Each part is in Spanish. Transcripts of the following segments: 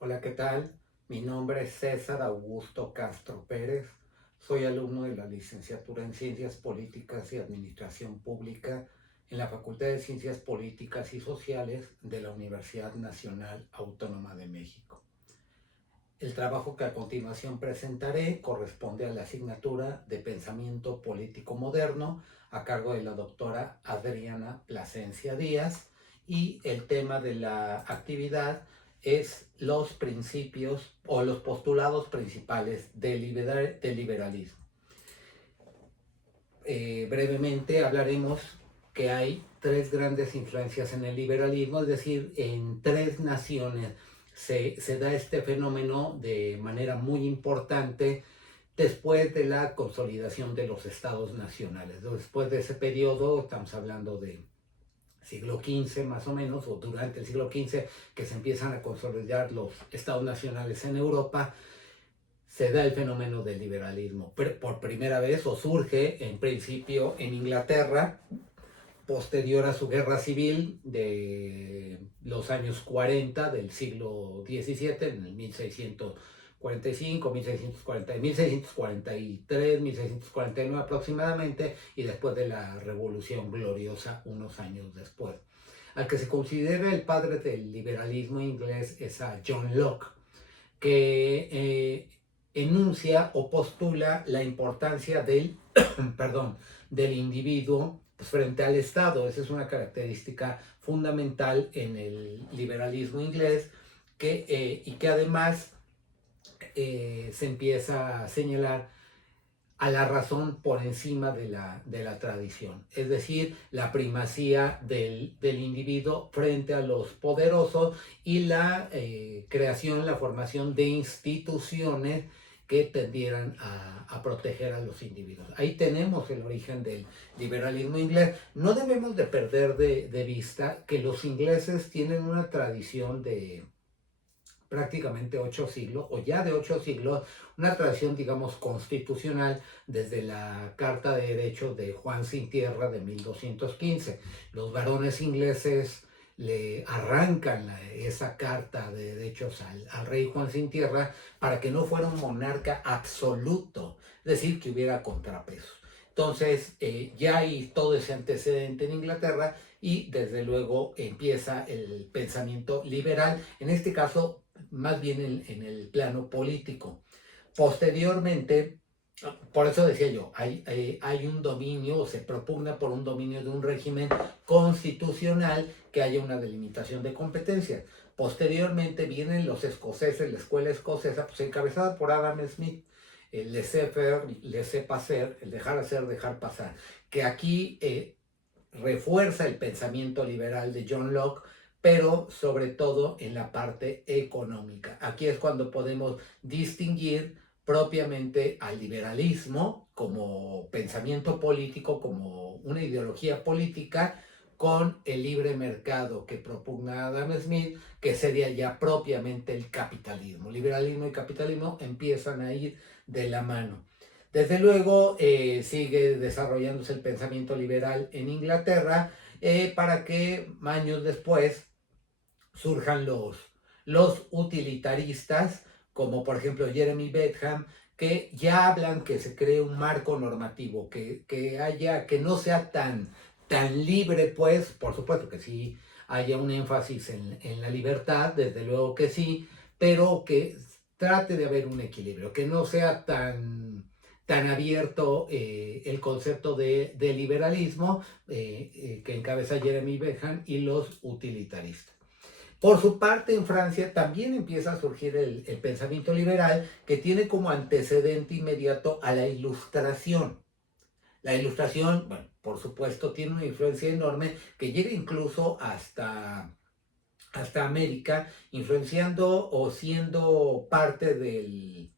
Hola, ¿qué tal? Mi nombre es César Augusto Castro Pérez. Soy alumno de la licenciatura en Ciencias Políticas y Administración Pública en la Facultad de Ciencias Políticas y Sociales de la Universidad Nacional Autónoma de México. El trabajo que a continuación presentaré corresponde a la asignatura de Pensamiento Político Moderno a cargo de la doctora Adriana Plasencia Díaz, y el tema de la actividad es los principios o los postulados principales del liberalismo. Brevemente hablaremos que hay tres grandes influencias en el liberalismo, es decir, en tres naciones se da este fenómeno de manera muy importante después de la consolidación de los estados nacionales. Después de ese periodo, estamos hablando de siglo XV más o menos, o durante el siglo XV, que se empiezan a consolidar los estados nacionales en Europa, se da el fenómeno del liberalismo. Por primera vez, o surge en principio en Inglaterra, posterior a su guerra civil de los años 40 del siglo XVII, en el 1645, 1643, 1649 aproximadamente, y después de la Revolución Gloriosa unos años después. Al que se considera el padre del liberalismo inglés es a John Locke, que enuncia o postula la importancia del, perdón, del individuo frente al Estado. Esa es una característica fundamental en el liberalismo inglés y que además se empieza a señalar a la razón por encima de la tradición, es decir, la primacía del individuo frente a los poderosos y la creación, la formación de instituciones que tendieran a proteger a los individuos. Ahí tenemos el origen del liberalismo inglés. No debemos de perder de vista que los ingleses tienen una tradición de prácticamente 8 siglos, o ya de 8 siglos, una tradición, digamos, constitucional desde la Carta de Derechos de Juan Sin Tierra de 1215. Los varones ingleses le arrancan esa Carta de Derechos al rey Juan Sin Tierra para que no fuera un monarca absoluto, es decir, que hubiera contrapesos. Entonces, ya hay todo ese antecedente en Inglaterra y desde luego empieza el pensamiento liberal, en este caso más bien en el plano político. Posteriormente, por eso decía yo, hay un dominio, o se propugna por un dominio de un régimen constitucional, que haya una delimitación de competencias. Posteriormente vienen los escoceses, la escuela escocesa, pues encabezada por Adam Smith, el laissez-faire, laissez-passer, el dejar hacer, dejar pasar, que aquí refuerza el pensamiento liberal de John Locke, pero sobre todo en la parte económica. Aquí es cuando podemos distinguir propiamente al liberalismo como pensamiento político, como una ideología política, con el libre mercado que propugna Adam Smith, que sería ya propiamente el capitalismo. Liberalismo y capitalismo empiezan a ir de la mano. Desde luego sigue desarrollándose el pensamiento liberal en Inglaterra, para que años después surjan los utilitaristas, como por ejemplo Jeremy Bentham, que ya hablan que se cree un marco normativo, que no sea tan libre, pues, por supuesto que sí haya un énfasis en la libertad, desde luego que sí, pero que trate de haber un equilibrio, que no sea tan abierto el concepto de liberalismo que encabeza Jeremy Bentham y los utilitaristas. Por su parte, en Francia también empieza a surgir el pensamiento liberal, que tiene como antecedente inmediato a la Ilustración. La Ilustración, bueno, por supuesto, tiene una influencia enorme que llega incluso hasta América, influenciando o siendo parte del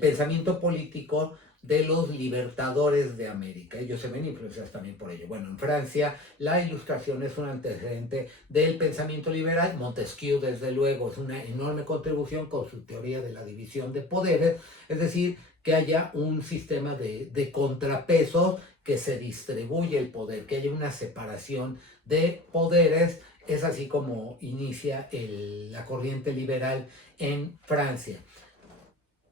pensamiento político de los libertadores de América. Ellos se ven influenciados también por ello. Bueno, en Francia la Ilustración es un antecedente del pensamiento liberal. Montesquieu, desde luego, es una enorme contribución con su teoría de la división de poderes, es decir, que haya un sistema de contrapesos, que se distribuye el poder, que haya una separación de poderes Es así como inicia la corriente liberal en Francia.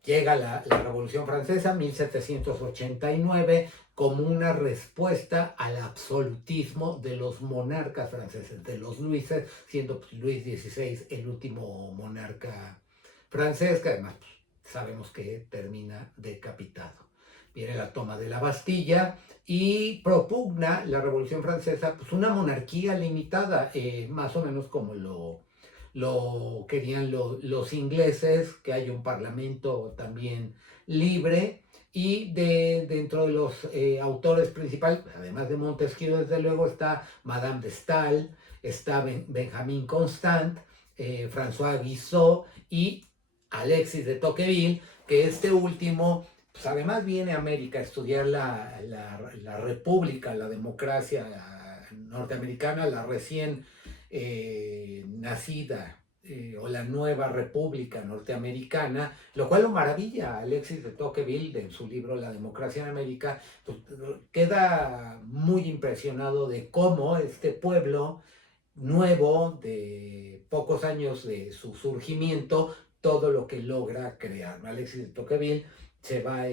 Llega la Revolución Francesa, 1789, como una respuesta al absolutismo de los monarcas franceses, de los Luises, siendo Luis XVI el último monarca francés, que además sabemos que termina decapitado. Viene la toma de la Bastilla y propugna la Revolución Francesa pues una monarquía limitada, más o menos como lo querían los ingleses, que haya un parlamento también libre, y dentro de los autores principales, además de Montesquieu, desde luego, está Madame de Staël, está Benjamin Constant, François Guizot y Alexis de Tocqueville, que este último, pues además viene a América a estudiar la república, la democracia norteamericana, la recién nacida o la nueva república norteamericana, lo cual lo maravilla a Alexis de Tocqueville en su libro La democracia en América, pues, queda muy impresionado de cómo este pueblo nuevo, de pocos años de su surgimiento, todo lo que logra crear. Alexis de Tocqueville se va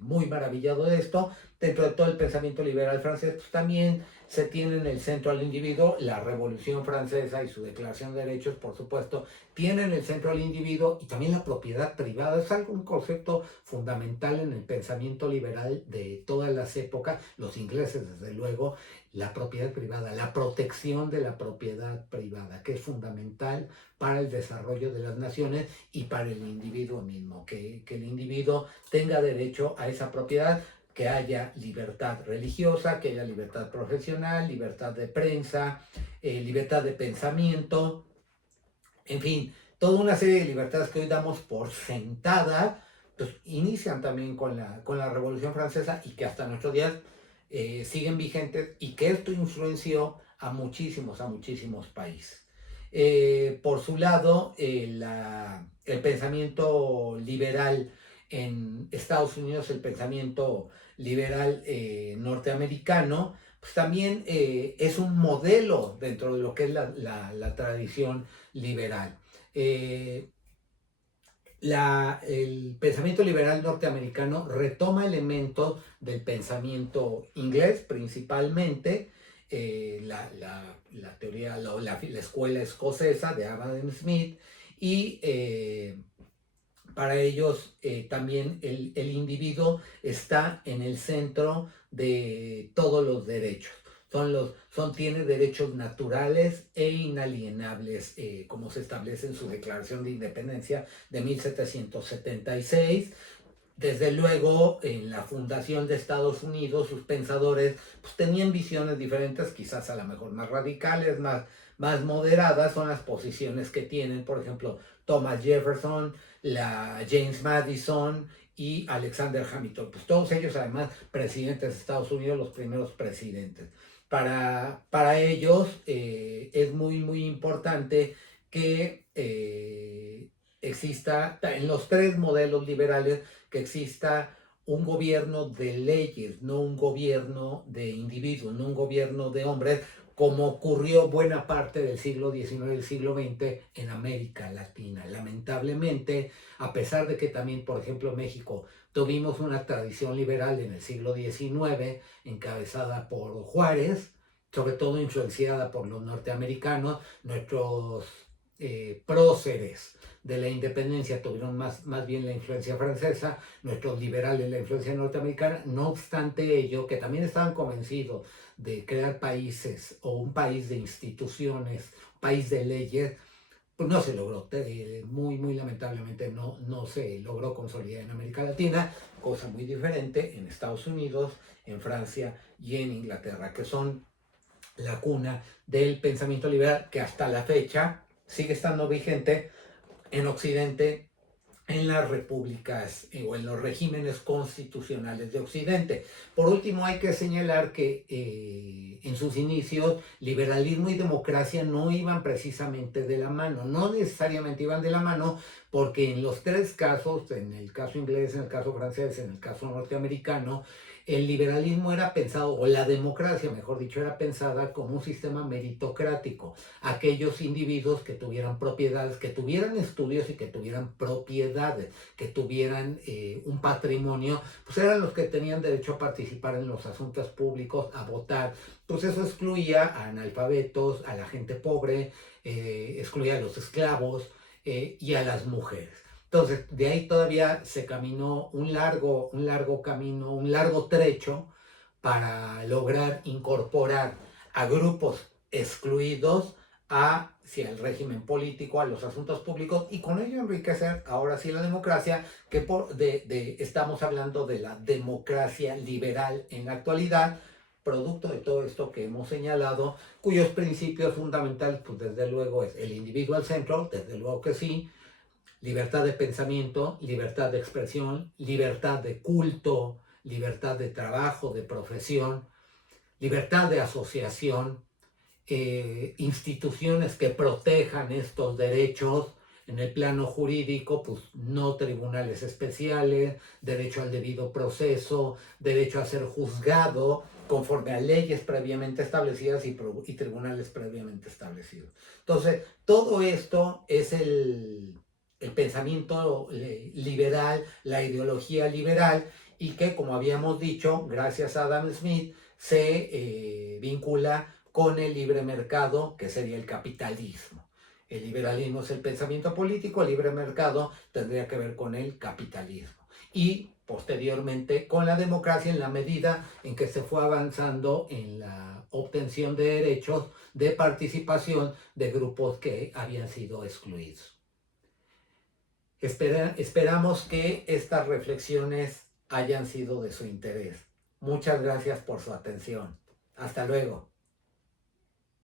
muy maravillado de esto. Dentro de todo el pensamiento liberal francés, pues también se tiene en el centro al individuo. La Revolución Francesa y su Declaración de Derechos, por supuesto, tienen el centro al individuo, y también la propiedad privada. Es un concepto fundamental en el pensamiento liberal de todas las épocas, los ingleses desde luego. La propiedad privada, la protección de la propiedad privada, que es fundamental para el desarrollo de las naciones y para el individuo mismo, que el individuo tenga derecho a esa propiedad, que haya libertad religiosa, que haya libertad profesional, libertad de prensa, libertad de pensamiento, en fin, toda una serie de libertades que hoy damos por sentadas, pues inician también con la Revolución Francesa, y que hasta nuestros días siguen vigentes, y que esto influenció a muchísimos países. Por su lado, el pensamiento liberal en Estados Unidos, el pensamiento liberal norteamericano, pues también es un modelo dentro de lo que es la tradición liberal. Eh, el pensamiento liberal norteamericano retoma elementos del pensamiento inglés, principalmente la teoría, la escuela escocesa de Adam Smith, y para ellos también el individuo está en el centro de todos los derechos. Tiene derechos naturales e inalienables, como se establece en su Declaración de Independencia de 1776. Desde luego, en la fundación de Estados Unidos, sus pensadores pues, tenían visiones diferentes, quizás a lo mejor más radicales, más moderadas. Son las posiciones que tienen, por ejemplo, Thomas Jefferson, James Madison y Alexander Hamilton. Pues todos ellos, además, presidentes de Estados Unidos, los primeros presidentes. Para ellos es muy importante que exista, en los tres modelos liberales, que exista un gobierno de leyes, no un gobierno de individuos, no un gobierno de hombres, como ocurrió buena parte del siglo XIX y el siglo XX en América Latina. Lamentablemente, a pesar de que también, por ejemplo, México tuvimos una tradición liberal en el siglo XIX, encabezada por Juárez, sobre todo influenciada por los norteamericanos. Nuestros próceres de la independencia tuvieron más bien la influencia francesa, nuestros liberales la influencia norteamericana. No obstante ello, que también estaban convencidos de crear países o un país de instituciones, un país de leyes, pues no se logró. Muy lamentablemente no se logró consolidar en América Latina, cosa muy diferente en Estados Unidos, en Francia y en Inglaterra, que son la cuna del pensamiento liberal, que hasta la fecha sigue estando vigente en Occidente, en las repúblicas o en los regímenes constitucionales de Occidente. Por último, hay que señalar que en sus inicios liberalismo y democracia no iban precisamente de la mano, no necesariamente iban de la mano, porque en los tres casos, en el caso inglés, en el caso francés, en el caso norteamericano, el liberalismo era pensado, o la democracia, mejor dicho, era pensada como un sistema meritocrático. Aquellos individuos que tuvieran propiedades, que tuvieran estudios y que tuvieran propiedades, que tuvieran un patrimonio, pues eran los que tenían derecho a participar en los asuntos públicos, a votar. Pues eso excluía a analfabetos, a la gente pobre, excluía a los esclavos y a las mujeres. Entonces, de ahí todavía se caminó un largo camino, un largo trecho para lograr incorporar a grupos excluidos hacia el régimen político, a los asuntos públicos y con ello enriquecer ahora sí la democracia, que estamos hablando de la democracia liberal en la actualidad, producto de todo esto que hemos señalado, cuyos principios fundamentales, pues desde luego es el individuo al centro, desde luego que sí, libertad de pensamiento, libertad de expresión, libertad de culto, libertad de trabajo, de profesión, libertad de asociación, instituciones que protejan estos derechos en el plano jurídico, pues no tribunales especiales, derecho al debido proceso, derecho a ser juzgado conforme a leyes previamente establecidas y tribunales previamente establecidos. Entonces, todo esto es el pensamiento liberal, la ideología liberal, y que, como habíamos dicho, gracias a Adam Smith, se vincula con el libre mercado, que sería el capitalismo. El liberalismo es el pensamiento político, el libre mercado tendría que ver con el capitalismo. Y posteriormente con la democracia, en la medida en que se fue avanzando en la obtención de derechos de participación de grupos que habían sido excluidos. Esperamos que estas reflexiones hayan sido de su interés. Muchas gracias por su atención. Hasta luego.